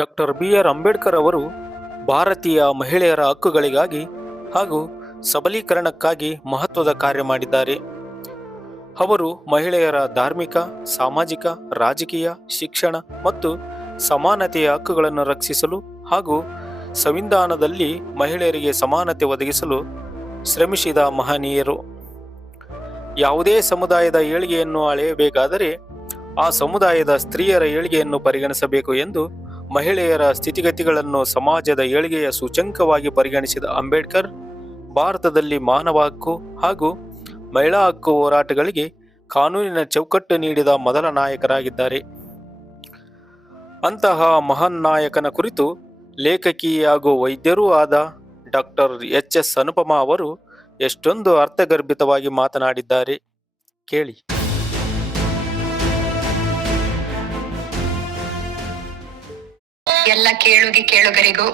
Doctor B R Ambedkar ಅವರು ಭಾರತೀಯ ಮಹಿಳೆಯರ ಹಕ್ಕುಗಳಿಗಾಗಿ ಹಾಗೂ ಸಬಲೀಕರಣಕ್ಕಾಗಿ ಮಹತ್ವದ ಕಾರ್ಯ ಮಾಡಿದ್ದಾರೆ. ಅವರು ಮಹಿಳೆಯರ ಧಾರ್ಮಿಕ, ಸಾಮಾಜಿಕ, ರಾಜಕೀಯ, ಶಿಕ್ಷಣ ಮತ್ತು ಸಮಾನತೆಯ ಹಕ್ಕುಗಳನ್ನು ರಕ್ಷಿಸಲು ಹಾಗೂ ಸಂವಿಧಾನದಲ್ಲಿ ಮಹಿಳೆಯರಿಗೆ ಸಮಾನತೆ ಒದಗಿಸಲು ಶ್ರಮಿಸಿದ ಮಹನೀಯರು. ಯಾವುದೇ ಸಮುದಾಯದ ಏಳಿಗೆಯನ್ನು ಅಳೆಯಬೇಕಾದರೆ ಆ ಸಮುದಾಯದ ಸ್ತ್ರೀಯರ ಏಳಿಗೆಯನ್ನು ಪರಿಗಣಿಸಬೇಕು ಎಂದು ಮಹಿಳೆಯರ ಸ್ಥಿತಿಗತಿಗಳನ್ನು ಸಮಾಜದ ಏಳಿಗೆಯ ಸೂಚಂಕವಾಗಿ ಪರಿಗಣಿಸಿದ ಅಂಬೇಡ್ಕರ್, ಭಾರತದಲ್ಲಿ ಮಾನವ ಹಕ್ಕು ಹಾಗೂ ಮಹಿಳಾ ಹಕ್ಕು ಹೋರಾಟಗಳಿಗೆ ಕಾನೂನಿನ ಚೌಕಟ್ಟು ನೀಡಿದ ಮೊದಲ ನಾಯಕರಾಗಿದ್ದಾರೆ. ಅಂತಹ ಮಹಾನ್ ನಾಯಕನ ಕುರಿತು ಲೇಖಕಿ ಹಾಗೂ ವೈದ್ಯರೂ ಆದ ಡಾಕ್ಟರ್ ಎಚ್ ಎಸ್ ಅನುಪಮಾ ಅವರು ಎಷ್ಟೊಂದು ಅರ್ಥಗರ್ಭಿತವಾಗಿ ಮಾತನಾಡಿದ್ದಾರೆ. ಕೇಳಿ. ಎಲ್ಲ ಕೇಳುಗಿ ಕೇಳುಗರಿಗೂ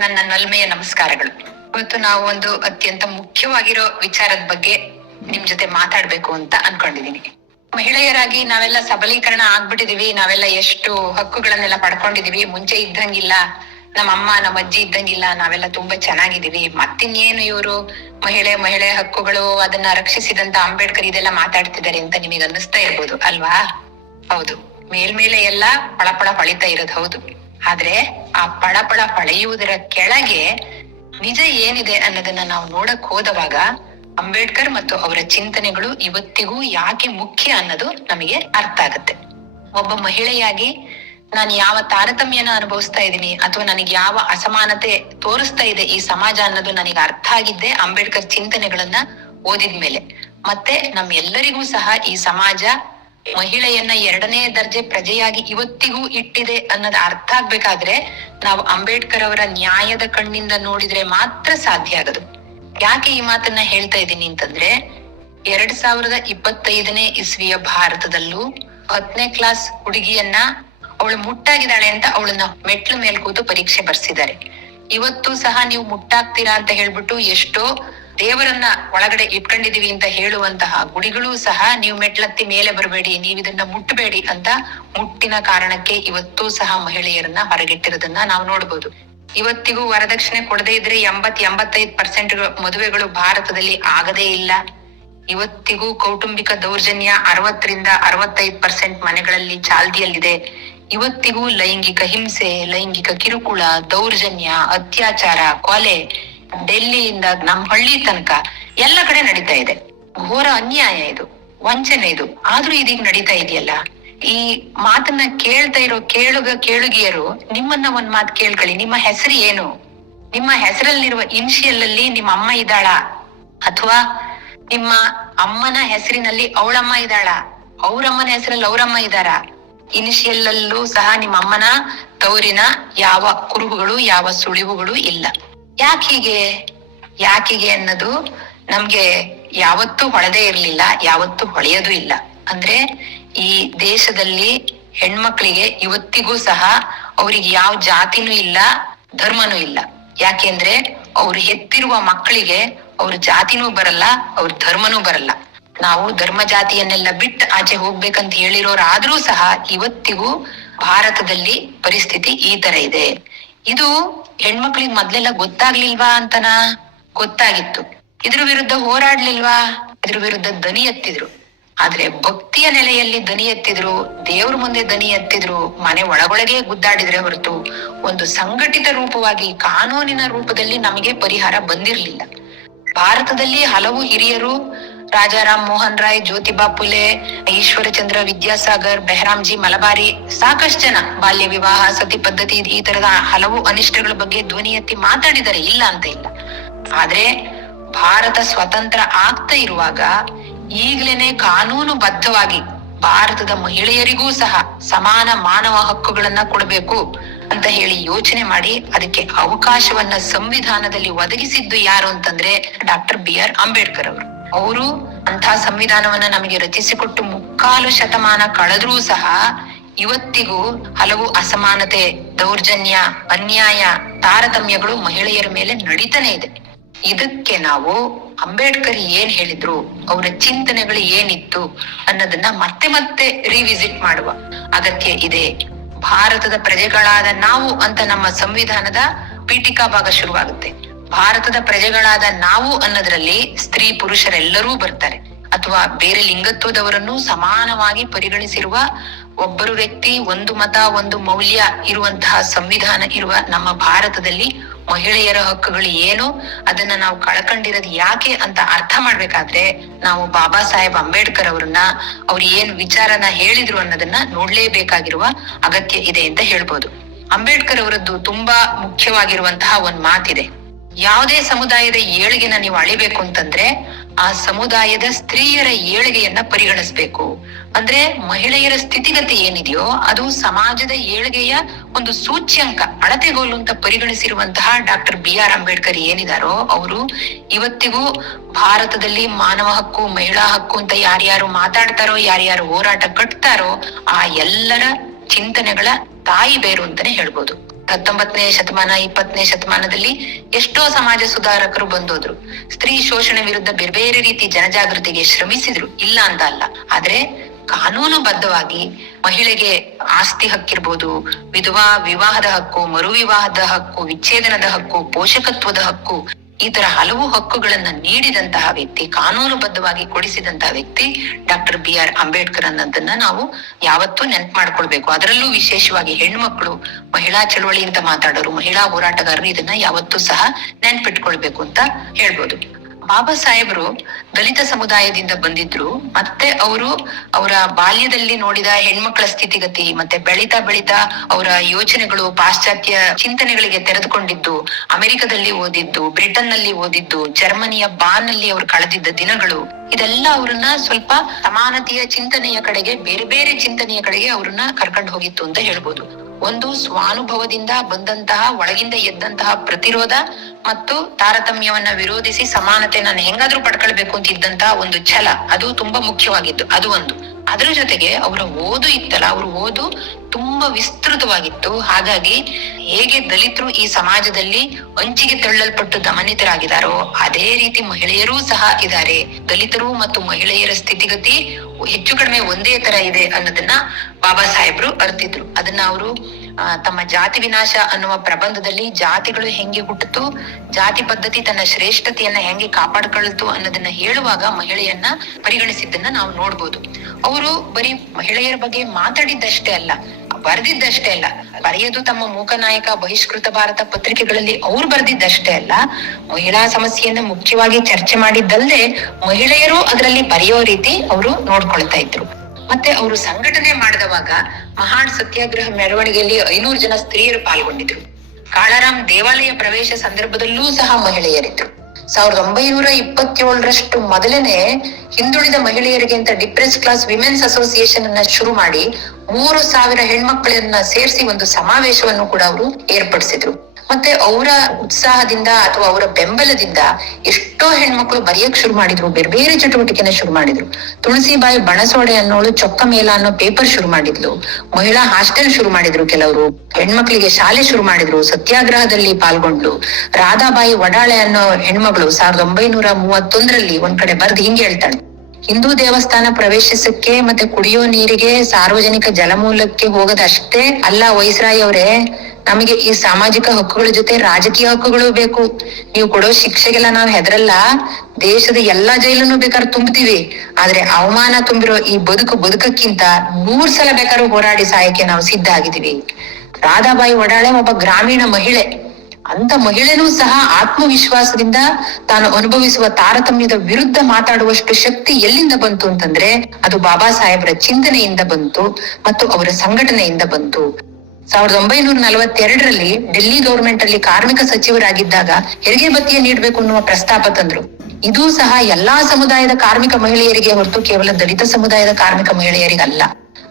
ನನ್ನ ನಲ್ಮೆಯ ನಮಸ್ಕಾರಗಳು. ಇವತ್ತು ನಾವು ಒಂದು ಅತ್ಯಂತ ಮುಖ್ಯವಾಗಿರೋ ವಿಚಾರದ ಬಗ್ಗೆ ನಿಮ್ ಜೊತೆ ಮಾತಾಡ್ಬೇಕು ಅಂತ ಅನ್ಕೊಂಡಿದೀನಿ. ಮಹಿಳೆಯರಾಗಿ ನಾವೆಲ್ಲ ಸಬಲೀಕರಣ ಆಗ್ಬಿಟ್ಟಿದೀವಿ, ನಾವೆಲ್ಲ ಎಷ್ಟು ಹಕ್ಕುಗಳನ್ನೆಲ್ಲ ಪಡ್ಕೊಂಡಿದೀವಿ, ಮುಂಚೆ ಇದ್ದಂಗಿಲ್ಲ, ನಮ್ಮ ಅಮ್ಮ, ನಮ್ಮ ಅಜ್ಜಿ ಇದ್ದಂಗಿಲ್ಲ, ನಾವೆಲ್ಲ ತುಂಬಾ ಚೆನ್ನಾಗಿದೀವಿ ಮತ್ತಿನ್ನೇನು ಇವರು ಮಹಿಳೆ ಮಹಿಳೆ ಹಕ್ಕುಗಳು ಅದನ್ನ ರಕ್ಷಿಸಿದಂತ ಅಂಬೇಡ್ಕರ್ ಇದೆಲ್ಲ ಮಾತಾಡ್ತಿದ್ದಾರೆ ಅಂತ ನಿಮಗೆ ಅನ್ನಿಸ್ತಾ ಇರ್ಬೋದು, ಅಲ್ವಾ? ಹೌದು. ಮೇಲ್ಮೇಲೆ ಎಲ್ಲ ಪಳಪಳ ಹೊಳಿತಾ ಇರೋದು ಹೌದು. ಆದ್ರೆ ಆ ಪಳಪಳ ಪಳೆಯುವುದರ ಕೆಳಗೆ ನಿಜ ಏನಿದೆ ಅನ್ನೋದನ್ನ ನಾವು ನೋಡಕ್ ಹೋದವಾಗ ಅಂಬೇಡ್ಕರ್ ಮತ್ತು ಅವರ ಚಿಂತನೆಗಳು ಇವತ್ತಿಗೂ ಯಾಕೆ ಮುಖ್ಯ ಅನ್ನೋದು ನಮಗೆ ಅರ್ಥ ಆಗತ್ತೆ. ಒಬ್ಬ ಮಹಿಳೆಯಾಗಿ ನಾನು ಯಾವ ತಾರತಮ್ಯನ ಅನುಭವಿಸ್ತಾ ಇದ್ದೀನಿ ಅಥವಾ ನನಗೆ ಯಾವ ಅಸಮಾನತೆ ತೋರಿಸ್ತಾ ಇದೆ ಈ ಸಮಾಜ ಅನ್ನೋದು ನನಗೆ ಅರ್ಥ ಆಗಿದ್ದೆ ಅಂಬೇಡ್ಕರ್ ಚಿಂತನೆಗಳನ್ನ ಓದಿದ್ಮೇಲೆ. ಮತ್ತೆ ನಮ್ಮೆಲ್ಲರಿಗೂ ಸಹ ಈ ಸಮಾಜ ಮಹಿಳೆಯನ್ನ ಎರಡನೇ ದರ್ಜೆ ಪ್ರಜೆಯಾಗಿ ಇವತ್ತಿಗೂ ಇಟ್ಟಿದೆ ಅನ್ನೋದು ಅರ್ಥ ಆಗ್ಬೇಕಾದ್ರೆ ನಾವು ಅಂಬೇಡ್ಕರ್ ಅವರ ನ್ಯಾಯದ ಕಣ್ಣಿಂದ ನೋಡಿದ್ರೆ ಮಾತ್ರ ಸಾಧ್ಯ ಆಗದು. ಯಾಕೆ ಈ ಮಾತನ್ನ ಹೇಳ್ತಾ ಇದ್ದೀನಿ ಅಂತಂದ್ರೆ, ಎರಡ್ ಸಾವಿರದ ಇಪ್ಪತ್ತೈದನೇ ಇಸ್ವಿಯ ಭಾರತದಲ್ಲೂ ಹತ್ತನೇ ಕ್ಲಾಸ್ ಹುಡುಗಿಯನ್ನ ಅವಳು ಮುಟ್ಟಾಗಿದ್ದಾಳೆ ಅಂತ ಅವಳನ್ನ ಮೆಟ್ಲು ಮೇಲ್ ಕೂತು ಪರೀಕ್ಷೆ ಬರ್ಸಿದ್ದಾರೆ. ಇವತ್ತು ಸಹ ನೀವು ಮುಟ್ಟಾಗ್ತೀರಾ ಅಂತ ಹೇಳ್ಬಿಟ್ಟು ಎಷ್ಟೋ ದೇವರನ್ನ ಒಳಗಡೆ ಇಟ್ಕೊಂಡಿದೀವಿ ಅಂತ ಹೇಳುವಂತಹ ಗುಡಿಗಳು ಸಹ ನೀವು ಮೆಟ್ಲತ್ತಿ ಮೇಲೆ ಬರಬೇಡಿ, ನೀವು ಇದನ್ನ ಮುಟ್ಟಬೇಡಿ ಅಂತ ಮುಟ್ಟಿನ ಕಾರಣಕ್ಕೆ ಇವತ್ತು ಸಹ ಮಹಿಳೆಯರನ್ನ ಹೊರಗಿಟ್ಟಿರೋದನ್ನ ನಾವು ನೋಡ್ಬೋದು. ಇವತ್ತಿಗೂ ವರದಕ್ಷಿಣೆ ಕೊಡದೇ ಇದ್ರೆ ಎಂಬತ್ ಎಂಬತ್ತೈದ್ ಪರ್ಸೆಂಟ್ ಮದುವೆಗಳು ಭಾರತದಲ್ಲಿ ಆಗದೇ ಇಲ್ಲ. ಇವತ್ತಿಗೂ ಕೌಟುಂಬಿಕ ದೌರ್ಜನ್ಯ ಅರವತ್ತರಿಂದ ಅರವತ್ತೈದ್ ಪರ್ಸೆಂಟ್ ಮನೆಗಳಲ್ಲಿ ಚಾಲ್ತಿಯಲ್ಲಿದೆ. ಇವತ್ತಿಗೂ ಲೈಂಗಿಕ ಹಿಂಸೆ, ಲೈಂಗಿಕ ಕಿರುಕುಳ, ದೌರ್ಜನ್ಯ, ಅತ್ಯಾಚಾರ, ಕೊಲೆ ಡೆಲ್ಲಿಯಿಂದ ನಮ್ಮ ಹಳ್ಳಿ ತನಕ ಎಲ್ಲ ಕಡೆ ನಡೀತಾ ಇದೆ. ಘೋರ ಅನ್ಯಾಯ ಇದು. ವಂಚನೆ ಇದು. ಆದ್ರೂ ಇದೀಗ ನಡೀತಾ ಇದೆಯಲ್ಲ? ಈ ಮಾತನ್ನ ಕೇಳ್ತಾ ಇರೋ ಕೇಳುಗ, ಕೇಳುಗಿಯರು, ನಿಮ್ಮನ್ನ ಒಂದ್ ಮಾತು ಕೇಳ್ಕೊಳ್ಳಿ. ನಿಮ್ಮ ಹೆಸರು ಏನು? ನಿಮ್ಮ ಹೆಸರಲ್ಲಿರುವ ಇನ್ಶಿಯಲ್ ಅಲ್ಲಿ ನಿಮ್ಮ ಅಮ್ಮ ಇದ್ದಾಳ? ಅಥವಾ ನಿಮ್ಮ ಅಮ್ಮನ ಹೆಸರಿನಲ್ಲಿ ಅವಳಮ್ಮ ಇದ್ದಾಳ? ಅವ್ರಮ್ಮನ ಹೆಸರಲ್ಲಿ ಅವರಮ್ಮ ಇದ್ದಾರ? ಇನಿಷಿಯಲ್ ಸಹ ನಿಮ್ಮ ಅಮ್ಮನ ತವರಿನ ಯಾವ ಕುರುಹುಗಳು, ಯಾವ ಸುಳಿವುಗಳು ಇಲ್ಲ. ಯಾಕೆ ಹೀಗೆ ಯಾಕಿಗೆ ಅನ್ನೋದು ನಮ್ಗೆ ಯಾವತ್ತೂ ಹೊಳೆದೇ ಇರ್ಲಿಲ್ಲ, ಯಾವತ್ತೂ ಹೊಳೆಯೋದು ಇಲ್ಲ. ಅಂದ್ರೆ ಈ ದೇಶದಲ್ಲಿ ಹೆಣ್ಮಕ್ಳಿಗೆ ಇವತ್ತಿಗೂ ಸಹ ಅವ್ರಿಗೆ ಯಾವ ಜಾತಿನೂ ಇಲ್ಲ, ಧರ್ಮನೂ ಇಲ್ಲ. ಯಾಕೆಂದ್ರೆ ಅವ್ರು ಹೆತ್ತಿರುವ ಮಕ್ಕಳಿಗೆ ಅವ್ರ ಜಾತಿನೂ ಬರಲ್ಲ, ಅವ್ರ ಧರ್ಮನೂ ಬರಲ್ಲ. ನಾವು ಧರ್ಮ ಜಾತಿಯನ್ನೆಲ್ಲ ಬಿಟ್ಟು ಆಚೆ ಹೋಗ್ಬೇಕಂತ ಹೇಳಿರೋರಾದ್ರೂ ಸಹ ಇವತ್ತಿಗೂ ಭಾರತದಲ್ಲಿ ಪರಿಸ್ಥಿತಿ ಈ ತರ ಇದೆ. ಇದು ಹೆಣ್ಮಕ್ಳಿಗೆ ಮೊದ್ಲೆಲ್ಲ ಗೊತ್ತಾಗ್ಲಿಲ್ವಾ ಅಂತನಾ? ಗೊತ್ತಾಗಿತ್ತು. ಇದ್ರ ವಿರುದ್ಧ ಹೋರಾಡ್ಲಿಲ್ವಾ? ಇದ್ರ ವಿರುದ್ಧ ದನಿ ಎತ್ತಿದ್ರು. ಆದ್ರೆ ಭಕ್ತಿಯ ನೆಲೆಯಲ್ಲಿ ದನಿ ಎತ್ತಿದ್ರು, ದೇವ್ರ ಮುಂದೆ ದನಿ ಎತ್ತಿದ್ರು, ಮನೆ ಒಳಗೊಳಗೆ ಗುದ್ದಾಡಿದ್ರೆ ಹೊರತು ಒಂದು ಸಂಘಟಿತ ರೂಪವಾಗಿ ಕಾನೂನಿನ ರೂಪದಲ್ಲಿ ನಮಗೆ ಪರಿಹಾರ ಬಂದಿರ್ಲಿಲ್ಲ. ಭಾರತದಲ್ಲಿ ಹಲವು ಹಿರಿಯರು ರಾಜಾರಾಮ್ ಮೋಹನ್ ರಾಯ್, ಜ್ಯೋತಿಬಾ ಪುಲೆ ಈಶ್ವರಚಂದ್ರ ವಿದ್ಯಾಸಾಗರ್, ಬೆಹರಾಮ್ಜಿ, ಮಲಬಾರಿ ಸಾಕಷ್ಟು ಜನ ಬಾಲ್ಯ ವಿವಾಹ, ಸತಿ ಪದ್ಧತಿ ಈ ತರದ ಹಲವು ಅನಿಷ್ಟಗಳ ಬಗ್ಗೆ ಧ್ವನಿ ಎತ್ತಿ ಮಾತಾಡಿದ್ದಾರೆ ಇಲ್ಲ ಅಂತ ಇಲ್ಲ. ಆದ್ರೆ ಭಾರತ ಸ್ವತಂತ್ರ ಆಗ್ತಾ ಇರುವಾಗ ಈಗ್ಲೇನೆ ಕಾನೂನುಬದ್ಧವಾಗಿ ಭಾರತದ ಮಹಿಳೆಯರಿಗೂ ಸಹ ಸಮಾನ ಮಾನವ ಹಕ್ಕುಗಳನ್ನ ಕೊಡಬೇಕು ಅಂತ ಹೇಳಿ ಯೋಚನೆ ಮಾಡಿ ಅದಕ್ಕೆ ಅವಕಾಶವನ್ನ ಸಂವಿಧಾನದಲ್ಲಿ ಒದಗಿಸಿದ್ದು ಯಾರು ಅಂತಂದ್ರೆ ಡಾಕ್ಟರ್ ಬಿ ಆರ್ ಅಂಬೇಡ್ಕರ್ ಅವರು. ಅವರು ಅಂತಹ ಸಂವಿಧಾನವನ್ನ ನಮಗೆ ರಚಿಸಿಕೊಟ್ಟು ಮುಕ್ಕಾಲು ಶತಮಾನ ಕಳೆದ್ರೂ ಸಹ ಇವತ್ತಿಗೂ ಹಲವು ಅಸಮಾನತೆ, ದೌರ್ಜನ್ಯ, ಅನ್ಯಾಯ, ತಾರತಮ್ಯಗಳು ಮಹಿಳೆಯರ ಮೇಲೆ ನಡೀತಾನೆ ಇದೆ. ಇದಕ್ಕೆ ನಾವು ಅಂಬೇಡ್ಕರ್ ಏನ್ ಹೇಳಿದ್ರು, ಅವರ ಚಿಂತನೆಗಳು ಏನಿತ್ತು ಅನ್ನೋದನ್ನ ಮತ್ತೆ ಮತ್ತೆ ರಿವಿಸಿಟ್ ಮಾಡುವ ಅಗತ್ಯ ಇದೆ. ಭಾರತದ ಪ್ರಜೆಗಳಾದ ನಾವು ಅಂತ ನಮ್ಮ ಸಂವಿಧಾನದ ಪೀಠಿಕಾ ಭಾಗ ಶುರುವಾಗುತ್ತೆ. ಭಾರತದ ಪ್ರಜೆಗಳಾದ ನಾವು ಅನ್ನೋದ್ರಲ್ಲಿ ಸ್ತ್ರೀ ಪುರುಷರೆಲ್ಲರೂ ಬರ್ತಾರೆ. ಅಥವಾ ಬೇರೆ ಲಿಂಗತ್ವದವರನ್ನು ಸಮಾನವಾಗಿ ಪರಿಗಣಿಸಿರುವ ಒಬ್ಬರು ವ್ಯಕ್ತಿ, ಒಂದು ಮತ, ಒಂದು ಮೌಲ್ಯ ಇರುವಂತಹ ಸಂವಿಧಾನ ಇರುವ ನಮ್ಮ ಭಾರತದಲ್ಲಿ ಮಹಿಳೆಯರ ಹಕ್ಕುಗಳು ಏನು, ಅದನ್ನ ನಾವು ಕಳ್ಕೊಂಡಿರೋದು ಯಾಕೆ ಅಂತ ಅರ್ಥ ಮಾಡ್ಬೇಕಾದ್ರೆ ನಾವು ಬಾಬಾ ಸಾಹೇಬ್ ಅಂಬೇಡ್ಕರ್ ಅವರನ್ನ, ಅವ್ರು ಏನ್ ವಿಚಾರನ ಹೇಳಿದ್ರು ಅನ್ನೋದನ್ನ ನೋಡ್ಲೇಬೇಕಾಗಿರುವ ಅಗತ್ಯ ಇದೆ ಅಂತ ಹೇಳ್ಬೋದು. ಅಂಬೇಡ್ಕರ್ ಅವರದ್ದು ತುಂಬಾ ಮುಖ್ಯವಾಗಿರುವಂತಹ ಒಂದ್ ಮಾತಿದೆ. ಯಾವುದೇ ಸಮುದಾಯದ ಏಳಿಗೆನ ನೀವು ಅಳಿಬೇಕು ಅಂತಂದ್ರೆ ಆ ಸಮುದಾಯದ ಸ್ತ್ರೀಯರ ಏಳಿಗೆಯನ್ನ ಪರಿಗಣಿಸ್ಬೇಕು. ಅಂದ್ರೆ ಮಹಿಳೆಯರ ಸ್ಥಿತಿಗತಿ ಏನಿದೆಯೋ ಅದು ಸಮಾಜದ ಏಳಿಗೆಯ ಒಂದು ಸೂಚ್ಯಂಕ, ಅಳತೆಗೋಲು ಅಂತ ಪರಿಗಣಿಸಿರುವಂತಹ ಡಾಕ್ಟರ್ ಬಿ ಆರ್ ಅಂಬೇಡ್ಕರ್ ಏನಿದಾರೋ ಅವರು ಇವತ್ತಿಗೂ ಭಾರತದಲ್ಲಿ ಮಾನವ ಹಕ್ಕು, ಮಹಿಳಾ ಹಕ್ಕು ಅಂತ ಯಾರ್ಯಾರು ಮಾತಾಡ್ತಾರೋ, ಯಾರ್ಯಾರು ಹೋರಾಟ ಕಟ್ತಾರೋ, ಆ ಎಲ್ಲರ ಚಿಂತನೆಗಳ ತಾಯಿ ಬೇರು ಅಂತಾನೆ ಹೇಳ್ಬೋದು. ಹತ್ತೊಂಬತ್ತನೇ ಶತಮಾನ, ಇಪ್ಪತ್ತನೇ ಶತಮಾನದಲ್ಲಿ ಎಷ್ಟೋ ಸಮಾಜ ಸುಧಾರಕರು ಬಂದೋದ್ರು. ಸ್ತ್ರೀ ಶೋಷಣೆ ವಿರುದ್ಧ ಬೇರೆ ಬೇರೆ ರೀತಿ ಜನಜಾಗೃತಿಗೆ ಶ್ರಮಿಸಿದ್ರು. ಇಲ್ಲ ಅಂತ ಅಲ್ಲ. ಆದ್ರೆ ಕಾನೂನುಬದ್ಧವಾಗಿ ಮಹಿಳೆಗೆ ಆಸ್ತಿ ಹಕ್ಕಿರ್ಬೋದು, ವಿಧವಾ ವಿವಾಹದ ಹಕ್ಕು ಮರು ವಿವಾಹದ ಹಕ್ಕು, ವಿಚ್ಛೇದನದ ಹಕ್ಕು, ಪೋಷಕತ್ವದ ಹಕ್ಕು ಈ ತರ ಹಲವು ಹಕ್ಕುಗಳನ್ನ ನೀಡಿದಂತಹ ವ್ಯಕ್ತಿ, ಕಾನೂನುಬದ್ಧವಾಗಿ ಕೊಡಿಸಿದಂತಹ ವ್ಯಕ್ತಿ ಡಾಕ್ಟರ್ ಬಿ ಆರ್ ಅಂಬೇಡ್ಕರ್ ಅನ್ನೋದನ್ನ ನಾವು ಯಾವತ್ತೂ ನೆನ್ಪು ಮಾಡ್ಕೊಳ್ಬೇಕು ಅದರಲ್ಲೂ ವಿಶೇಷವಾಗಿ ಹೆಣ್ಮಕ್ಳು ಮಹಿಳಾ ಚಳವಳಿ ಅಂತ ಮಾತಾಡೋರು, ಮಹಿಳಾ ಹೋರಾಟಗಾರರು ಇದನ್ನ ಯಾವತ್ತೂ ಸಹ ನೆನ್ಪಿಟ್ಕೊಳ್ಬೇಕು ಅಂತ ಹೇಳ್ಬೋದು. ಬಾಬಾ ಸಾಹೇಬ್ರು ದಲಿತ ಸಮುದಾಯದಿಂದ ಬಂದಿದ್ರು, ಮತ್ತೆ ಅವರು ಅವರ ಬಾಲ್ಯದಲ್ಲಿ ನೋಡಿದ ಹೆಣ್ಮಕ್ಳ ಸ್ಥಿತಿಗತಿ, ಮತ್ತೆ ಬೆಳೀತಾ ಬೆಳೀತಾ ಅವರ ಯೋಚನೆಗಳು, ಪಾಶ್ಚಾತ್ಯ ಚಿಂತನೆಗಳಿಗೆ ತೆರೆದುಕೊಂಡಿದ್ದು, ಅಮೆರಿಕದಲ್ಲಿ ಓದಿದ್ದು ಬ್ರಿಟನ್ನಲ್ಲಿ ಓದಿದ್ದು, ಜರ್ಮನಿಯ ಬಾನ್ನಲ್ಲಿ ಅವರು ಕಳೆದಿದ್ದ ದಿನಗಳು. ಇದೆಲ್ಲ ಅವ್ರನ್ನ ಸ್ವಲ್ಪ ಸಮಾನತೆಯ ಚಿಂತನೆಯ ಕಡೆಗೆ, ಬೇರೆ ಬೇರೆ ಚಿಂತನೆಯ ಕಡೆಗೆ ಅವ್ರನ್ನ ಕರ್ಕೊಂಡು ಹೋಗಿತ್ತು ಅಂತ ಹೇಳ್ಬೋದು. ಒಂದು ಸ್ವಾನುಭವದಿಂದ ಬಂದಂತಹ, ಒಳಗಿಂದ ಎದ್ದಂತಹ ಪ್ರತಿರೋಧ ಮತ್ತು ತಾರತಮ್ಯವನ್ನ ವಿರೋಧಿಸಿ ಸಮಾನತೆ ನಾನು ಹೆಂಗಾದ್ರೂ ಪಡ್ಕೊಳ್ಬೇಕು ಅಂತ ಇದ್ದಂತಹ ಒಂದು ಛಲ, ಅದು ತುಂಬಾ ಮುಖ್ಯವಾಗಿತ್ತು ಅದು ಒಂದು. ಅದ್ರ ಜೊತೆಗೆ ಅವರ ಓದು ಇತ್ತಲ್ಲ, ಅವ್ರ ಓದು ತುಂಬಾ ವಿಸ್ತೃತವಾಗಿತ್ತು. ಹಾಗಾಗಿ ಹೇಗೆ ದಲಿತರು ಈ ಸಮಾಜದಲ್ಲಿ ಅಂಚಿಗೆ ತಳ್ಳಲ್ಪಟ್ಟು ದಮನಿತರಾಗಿದ್ದಾರೋ ಅದೇ ರೀತಿ ಮಹಿಳೆಯರೂ ಸಹ ಇದ್ದಾರೆ. ದಲಿತರು ಮತ್ತು ಮಹಿಳೆಯರ ಸ್ಥಿತಿಗತಿ ಹೆಚ್ಚು ಕಡಿಮೆ ಒಂದೇ ತರ ಇದೆ ಅನ್ನೋದನ್ನ ಬಾಬಾ ಸಾಹೇಬ್ರು ಅರ್ತಿದ್ರು. ಅದನ್ನ ಅವರು ತಮ್ಮ ಜಾತಿ ವಿನಾಶ ಅನ್ನುವ ಪ್ರಬಂಧದಲ್ಲಿ ಜಾತಿಗಳು ಹೆಂಗೆ ಹುಟ್ಟಿತು ಜಾತಿ ಪದ್ಧತಿ ತನ್ನ ಶ್ರೇಷ್ಠತೆಯನ್ನ ಹೆಂಗೆ ಕಾಪಾಡ್ಕೊಳ್ತು ಅನ್ನೋದನ್ನ ಹೇಳುವಾಗ ಮಹಿಳೆಯನ್ನ ಪರಿಗಣಿಸಿದ್ದನ್ನ ನಾವು ನೋಡ್ಬೋದು. ಅವರು ಬರೀ ಮಹಿಳೆಯರ ಬಗ್ಗೆ ಮಾತಾಡಿದ್ದಷ್ಟೇ ಅಲ್ಲ, ಬರೆದಿದ್ದಷ್ಟೇ ಅಲ್ಲ, ಬರೆಯೋದು ತಮ್ಮ ಮೂಕನಾಯಕ ಬಹಿಷ್ಕೃತ ಭಾರತ ಪತ್ರಿಕೆಗಳಲ್ಲಿ ಅವ್ರು ಬರೆದಿದ್ದಷ್ಟೇ ಅಲ್ಲ, ಮಹಿಳಾ ಸಮಸ್ಯೆಯನ್ನ ಮುಖ್ಯವಾಗಿ ಚರ್ಚೆ ಮಾಡಿದ್ದಲ್ಲದೆ ಮಹಿಳೆಯರು ಅದರಲ್ಲಿ ಬರೆಯೋ ರೀತಿ ಅವರು ನೋಡ್ಕೊಳ್ತಾ ಇದ್ರು. ಮತ್ತೆ ಅವರು ಸಂಘಟನೆ ಮಾಡಿದವಾಗ ಮಹಾನ್ ಸತ್ಯಾಗ್ರಹ ಮೆರವಣಿಗೆಯಲ್ಲಿ ಐನೂರು ಜನ ಸ್ತ್ರೀಯರು ಪಾಲ್ಗೊಂಡಿದ್ರು. ಕಾಳಾರಾಮ್ ದೇವಾಲಯ ಪ್ರವೇಶ ಸಂದರ್ಭದಲ್ಲೂ ಸಹ ಮಹಿಳೆಯರಿದ್ರು. ಸಾವಿರದ ಒಂಬೈನೂರ ಇಪ್ಪತ್ತೇಳರಷ್ಟು ಮೊದಲನೇ ಹಿಂದುಳಿದ ಮಹಿಳೆಯರಿಗೆ ಅಂತ ಡಿಪ್ರೆಸ್ ಕ್ಲಾಸ್ ವಿಮೆನ್ಸ್ ಅಸೋಸಿಯೇಷನ್ ಅನ್ನ ಶುರು ಮಾಡಿ ಮೂರು ಸಾವಿರ ಹೆಣ್ಮಕ್ಳನ್ನ ಸೇರಿಸಿ ಒಂದು ಸಮಾವೇಶವನ್ನು ಕೂಡ ಅವರು ಏರ್ಪಡಿಸಿದ್ರು. ಮತ್ತೆ ಅವರ ಉತ್ಸಾಹದಿಂದ ಅಥವಾ ಅವರ ಬೆಂಬಲದಿಂದ ಎಷ್ಟೋ ಹೆಣ್ಮಕ್ಳು ಬರೆಯಕ್ ಶುರು ಮಾಡಿದ್ರು, ಬೇರೆ ಬೇರೆ ಚಟುವಟಿಕೆನ ಶುರು ಮಾಡಿದ್ರು. ತುಳಸಿಬಾಯಿ ಬಣಸೋಡೆ ಅನ್ನೋಳು ಚೊಕ್ಕ ಮೇಲ ಅನ್ನೋ ಪೇಪರ್ ಶುರು ಮಾಡಿದ್ಲು. ಮಹಿಳಾ ಹಾಸ್ಟೆಲ್ ಶುರು ಮಾಡಿದ್ರು ಕೆಲವರು. ಹೆಣ್ಮಕ್ಳಿಗೆ ಶಾಲೆ ಶುರು ಮಾಡಿದ್ರು, ಸತ್ಯಾಗ್ರಹದಲ್ಲಿ ಪಾಲ್ಗೊಂಡ್ಲು. ರಾಧಾಬಾಯಿ ವಡಾಳೆ ಅನ್ನೋ ಹೆಣ್ಮಗಳು ಸಾವಿರದ ಒಂಬೈನೂರ ಮೂವತ್ತೊಂದರಲ್ಲಿ ಒಂದ್ ಕಡೆ ಬರ್ದು ಹಿಂಗೆ ಹೇಳ್ತಾಳೆ. ಹಿಂದೂ ದೇವಸ್ಥಾನ ಪ್ರವೇಶಿಸಕ್ಕೆ ಮತ್ತೆ ಕುಡಿಯೋ ನೀರಿಗೆ ಸಾರ್ವಜನಿಕ ಜಲಮೂಲಕ್ಕೆ ಹೋಗದಷ್ಟೇ ಅಲ್ಲ ವೈಸ್ರಾಯ್ ಅವರೇ, ನಮಗೆ ಈ ಸಾಮಾಜಿಕ ಹಕ್ಕುಗಳ ಜೊತೆ ರಾಜಕೀಯ ಹಕ್ಕುಗಳು ಬೇಕು. ನೀವು ಕೊಡೋ ಶಿಕ್ಷೆಗೆಲ್ಲ ನಾವು ಹೆದರಲ್ಲ. ದೇಶದ ಎಲ್ಲಾ ಜೈಲನ್ನು ಬೇಕಾದ್ರೆ ತುಂಬ್ತೀವಿ. ಆದ್ರೆ ಅವಮಾನ ತುಂಬಿರೋ ಈ ಬದುಕು ಬದುಕಕ್ಕಿಂತ ನೂರ್ ಸಲ ಬೇಕಾದ್ರೂ ಹೋರಾಡಿ ಸಾಯಕ್ಕೆ ನಾವು ಸಿದ್ಧ ಆಗಿದೀವಿ ರಾಧಾಬಾಯಿ ಒಡಾಳೆ ಒಬ್ಬ ಗ್ರಾಮೀಣ ಮಹಿಳೆ. ಅಂತ ಮಹಿಳೆನೂ ಸಹ ಆತ್ಮವಿಶ್ವಾಸದಿಂದ ತಾನು ಅನುಭವಿಸುವ ತಾರತಮ್ಯದ ವಿರುದ್ಧ ಮಾತಾಡುವಷ್ಟು ಶಕ್ತಿ ಎಲ್ಲಿಂದ ಬಂತು ಅಂತಂದ್ರೆ ಅದು ಬಾಬಾ ಸಾಹೇಬರ ಚಿಂತನೆಯಿಂದ ಬಂತು ಮತ್ತು ಅವರ ಸಂಘಟನೆಯಿಂದ ಬಂತು. ಸಾವಿರದ ಒಂಬೈನೂರ ನಲವತ್ತೆರಡರಲ್ಲಿ ಡೆಲ್ಲಿ ಗವರ್ಮೆಂಟ್ ಅಲ್ಲಿ ಕಾರ್ಮಿಕ ಸಚಿವರಾಗಿದ್ದಾಗ ಹೆರಿಗೆ ಬತ್ತಿಯ ನೀಡಬೇಕು ಅನ್ನುವ ಪ್ರಸ್ತಾಪ ತಂದ್ರು. ಇದೂ ಸಹ ಎಲ್ಲಾ ಸಮುದಾಯದ ಕಾರ್ಮಿಕ ಮಹಿಳೆಯರಿಗೆ ಹೊರತು ಕೇವಲ ದಲಿತ ಸಮುದಾಯದ ಕಾರ್ಮಿಕ ಮಹಿಳೆಯರಿಗಲ್ಲ.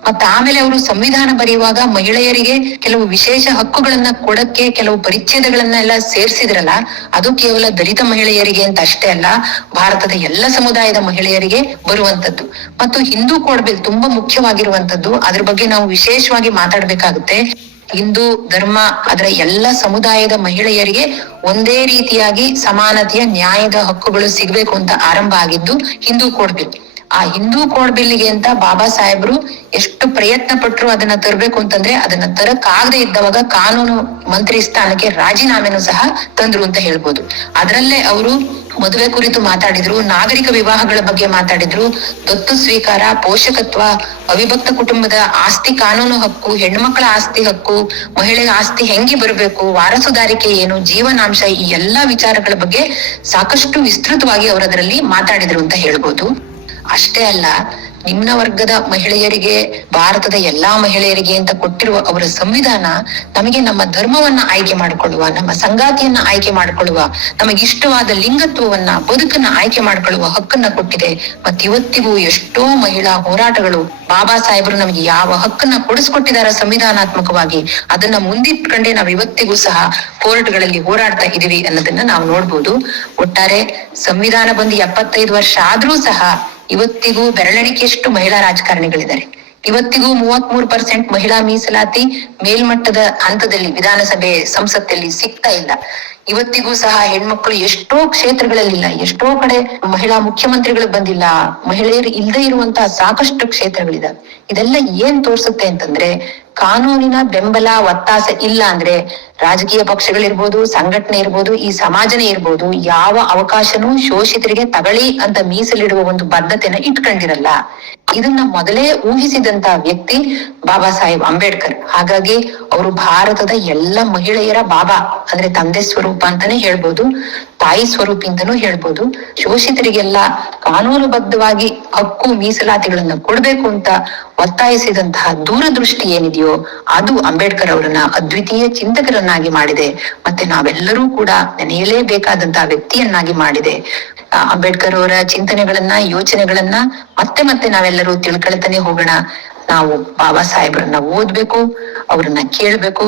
ಮತ್ತ ಆಮೇಲೆ ಅವರು ಸಂವಿಧಾನ ಬರೆಯುವಾಗ ಮಹಿಳೆಯರಿಗೆ ಕೆಲವು ವಿಶೇಷ ಹಕ್ಕುಗಳನ್ನ ಕೊಡಕ್ಕೆ ಕೆಲವು ಪರಿಚ್ಛೇದಗಳನ್ನ ಎಲ್ಲ ಸೇರ್ಸಿದ್ರಲ್ಲ, ಅದು ಕೇವಲ ದಲಿತ ಮಹಿಳೆಯರಿಗೆ ಅಂತ ಅಷ್ಟೇ ಅಲ್ಲ, ಭಾರತದ ಎಲ್ಲ ಸಮುದಾಯದ ಮಹಿಳೆಯರಿಗೆ ಬರುವಂತದ್ದು. ಮತ್ತು ಹಿಂದೂ ಕೋಡ್ ಬಿಲ್ ತುಂಬಾ ಮುಖ್ಯವಾಗಿರುವಂತದ್ದು. ಅದ್ರ ಬಗ್ಗೆ ನಾವು ವಿಶೇಷವಾಗಿ ಮಾತಾಡ್ಬೇಕಾಗುತ್ತೆ. ಹಿಂದೂ ಧರ್ಮ ಅದರ ಎಲ್ಲ ಸಮುದಾಯದ ಮಹಿಳೆಯರಿಗೆ ಒಂದೇ ರೀತಿಯಾಗಿ ಸಮಾನತೆಯ ನ್ಯಾಯದ ಹಕ್ಕುಗಳು ಸಿಗಬೇಕು ಅಂತ ಆರಂಭ ಆಗಿದ್ದು ಹಿಂದೂ ಕೋಡ್ ಬಿಲ್ ಆ ಹಿಂದೂ ಕೋಡ್ಬಿಲ್ಲಿಗೆ ಅಂತ ಬಾಬಾ ಸಾಹೇಬ್ರು ಎಷ್ಟು ಪ್ರಯತ್ನ ಪಟ್ರು ಅದನ್ನ ತರಬೇಕು ಅಂತಂದ್ರೆ ಅದನ್ನ ತರಕಾಗದೆ ಇದ್ದವಾಗ ಕಾನೂನು ಮಂತ್ರಿ ಸ್ಥಾನಕ್ಕೆ ರಾಜೀನಾಮೆನು ಸಹ ತಂದ್ರು ಅಂತ ಹೇಳ್ಬೋದು. ಅದರಲ್ಲೇ ಅವರು ಮದುವೆ ಕುರಿತು ಮಾತಾಡಿದ್ರು, ನಾಗರಿಕ ವಿವಾಹಗಳ ಬಗ್ಗೆ ಮಾತಾಡಿದ್ರು, ದತ್ತು ಸ್ವೀಕಾರ, ಪೋಷಕತ್ವ, ಅವಿಭಕ್ತ ಕುಟುಂಬದ ಆಸ್ತಿ ಕಾನೂನು ಹಕ್ಕು ಹೆಣ್ಮಕ್ಳ ಆಸ್ತಿ ಹಕ್ಕು, ಮಹಿಳೆಯ ಆಸ್ತಿ ಹೆಂಗೆ ಬರಬೇಕು, ವಾರಸುದಾರಿಕೆ ಏನು, ಜೀವನಾಂಶ ಈ ಎಲ್ಲಾ ವಿಚಾರಗಳ ಬಗ್ಗೆ ಸಾಕಷ್ಟು ವಿಸ್ತೃತವಾಗಿ ಅವರದರಲ್ಲಿ ಮಾತಾಡಿದ್ರು ಅಂತ ಹೇಳ್ಬೋದು. ಅಷ್ಟೇ ಅಲ್ಲ, ನಿಮ್ನ ವರ್ಗದ ಮಹಿಳೆಯರಿಗೆ, ಭಾರತದ ಎಲ್ಲಾ ಮಹಿಳೆಯರಿಗೆ ಅಂತ ಕೊಟ್ಟಿರುವ ಅವರ ಸಂವಿಧಾನ ನಮಗೆ ನಮ್ಮ ಧರ್ಮವನ್ನ ಆಯ್ಕೆ ಮಾಡಿಕೊಳ್ಳುವ, ನಮ್ಮ ಸಂಗಾತಿಯನ್ನ ಆಯ್ಕೆ ಮಾಡಿಕೊಳ್ಳುವ ನಮಗೆ ಇಷ್ಟವಾದ ಲಿಂಗತ್ವವನ್ನ, ಬದುಕನ್ನ ಆಯ್ಕೆ ಮಾಡಿಕೊಳ್ಳುವ ಹಕ್ಕನ್ನ ಕೊಟ್ಟಿದೆ. ಮತ್ ಇವತ್ತಿಗೂ ಎಷ್ಟೋ ಮಹಿಳಾ ಹೋರಾಟಗಳು ಬಾಬಾ ಸಾಹೇಬರು ನಮಗೆ ಯಾವ ಹಕ್ಕನ್ನ ಕೊಡಿಸ್ಕೊಟ್ಟಿದಾರ ಸಂವಿಧಾನಾತ್ಮಕವಾಗಿ, ಅದನ್ನ ಮುಂದಿಟ್ಕೊಂಡೇ ನಾವ್ ಇವತ್ತಿಗೂ ಸಹ ಕೋರ್ಟ್ಗಳಲ್ಲಿ ಹೋರಾಡ್ತಾ ಇದೀವಿ ಅನ್ನೋದನ್ನ ನಾವು ನೋಡ್ಬೋದು. ಒಟ್ಟಾರೆ ಸಂವಿಧಾನ ಬಂದು ಎಪ್ಪತ್ತೈದು ವರ್ಷ ಆದ್ರೂ ಸಹ ಇವತ್ತಿಗೂ ಬೆರಳಣಿಕೆಷ್ಟು ಮಹಿಳಾ ರಾಜಕಾರಣಿಗಳಿದ್ದಾರೆ. ಇವತ್ತಿಗೂ ಮೂವತ್ ಮೂರು ಪರ್ಸೆಂಟ್ ಮಹಿಳಾ ಮೀಸಲಾತಿ ಮೇಲ್ಮಟ್ಟದ ಹಂತದಲ್ಲಿ ವಿಧಾನಸಭೆ ಸಂಸತ್ತಲ್ಲಿ ಸಿಗ್ತಾ ಇಲ್ಲ. ಇವತ್ತಿಗೂ ಸಹ ಹೆಣ್ಮಕ್ಳು ಎಷ್ಟೋ ಕ್ಷೇತ್ರಗಳಲ್ಲಿಲ್ಲ, ಎಷ್ಟೋ ಕಡೆ ಮಹಿಳಾ ಮುಖ್ಯಮಂತ್ರಿಗಳು ಬಂದಿಲ್ಲ, ಮಹಿಳೆಯರು ಇಲ್ಲದೆ ಇರುವಂತಹ ಸಾಕಷ್ಟು ಕ್ಷೇತ್ರಗಳಿದಾವೆ. ಇದೆಲ್ಲ ಏನ್ ತೋರಿಸುತ್ತೆ ಅಂತಂದ್ರೆ ಕಾನೂನಿನ ಬೆಂಬಲ, ಒತ್ತಾಸೆ ಇಲ್ಲ ಅಂದ್ರೆ ರಾಜಕೀಯ ಪಕ್ಷಗಳಿರ್ಬೋದು, ಸಂಘಟನೆ ಇರ್ಬೋದು, ಈ ಸಮಾಜನೇ ಇರ್ಬೋದು, ಯಾವ ಅವಕಾಶನೂ ಶೋಷಿತರಿಗೆ ತಗಳಿ ಅಂತ ಮೀಸಲಿಡುವ ಒಂದು ಬದ್ಧತೆನ ಇಟ್ಕೊಂಡಿರಲ್ಲ. ಇದನ್ನ ಮೊದಲೇ ಊಹಿಸಿದಂತ ವ್ಯಕ್ತಿ ಬಾಬಾ ಸಾಹೇಬ್ ಅಂಬೇಡ್ಕರ್. ಹಾಗಾಗಿ ಅವರು ಭಾರತದ ಎಲ್ಲ ಮಹಿಳೆಯರ ಬಾಬಾ ಅಂದ್ರೆ ತಂದೆ ಸ್ವರೂಪ ಅಂತಾನೆ ಹೇಳ್ಬೋದು. ತಾಯಿ ಸ್ವರೂಪ ಅಂತಾನೂ ಹೇಳ್ಬೋದು. ಶೋಷಿತರಿಗೆಲ್ಲ ಕಾನೂನುಬದ್ಧವಾಗಿ ಹಕ್ಕು ಮೀಸಲಾತಿಗಳನ್ನ ಕೊಡ್ಬೇಕು ಅಂತ ಒತ್ತಾಯಿಸಿದಂತಹ ದೂರದೃಷ್ಟಿ ಏನಿದೆಯೋ ಅದು ಅಂಬೇಡ್ಕರ್ ಅವರನ್ನ ಅದ್ವಿತೀಯ ಚಿಂತಕರನ್ನಾಗಿ ಮಾಡಿದೆ. ಮತ್ತೆ ನಾವೆಲ್ಲರೂ ಕೂಡ ನೆನೆಯಲೇಬೇಕಾದಂತಹ ವ್ಯಕ್ತಿಯನ್ನಾಗಿ ಮಾಡಿದೆ. ಅಂಬೇಡ್ಕರ್ ಅವರ ಚಿಂತನೆಗಳನ್ನ, ಯೋಚನೆಗಳನ್ನ ಮತ್ತೆ ಮತ್ತೆ ನಾವೆಲ್ಲರೂ ತಿಳ್ಕೊಳ್ತಾನೆ ಹೋಗೋಣ. ನಾವು ಬಾಬಾ ಸಾಹೇಬರನ್ನ ಓದ್ಬೇಕು, ಅವರನ್ನ ಕೇಳ್ಬೇಕು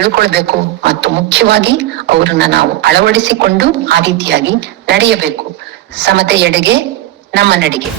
ತಿಳ್ಕೊಳ್ಬೇಕು ಮತ್ತು ಮುಖ್ಯವಾಗಿ ಅವರನ್ನ ನಾವು ಅಳವಡಿಸಿಕೊಂಡು ಆ ರೀತಿಯಾಗಿ ನಡೆಯಬೇಕು. ಸಮತೆಯೆಡೆಗೆ ನಮ್ಮ ನಡಿಗೆ.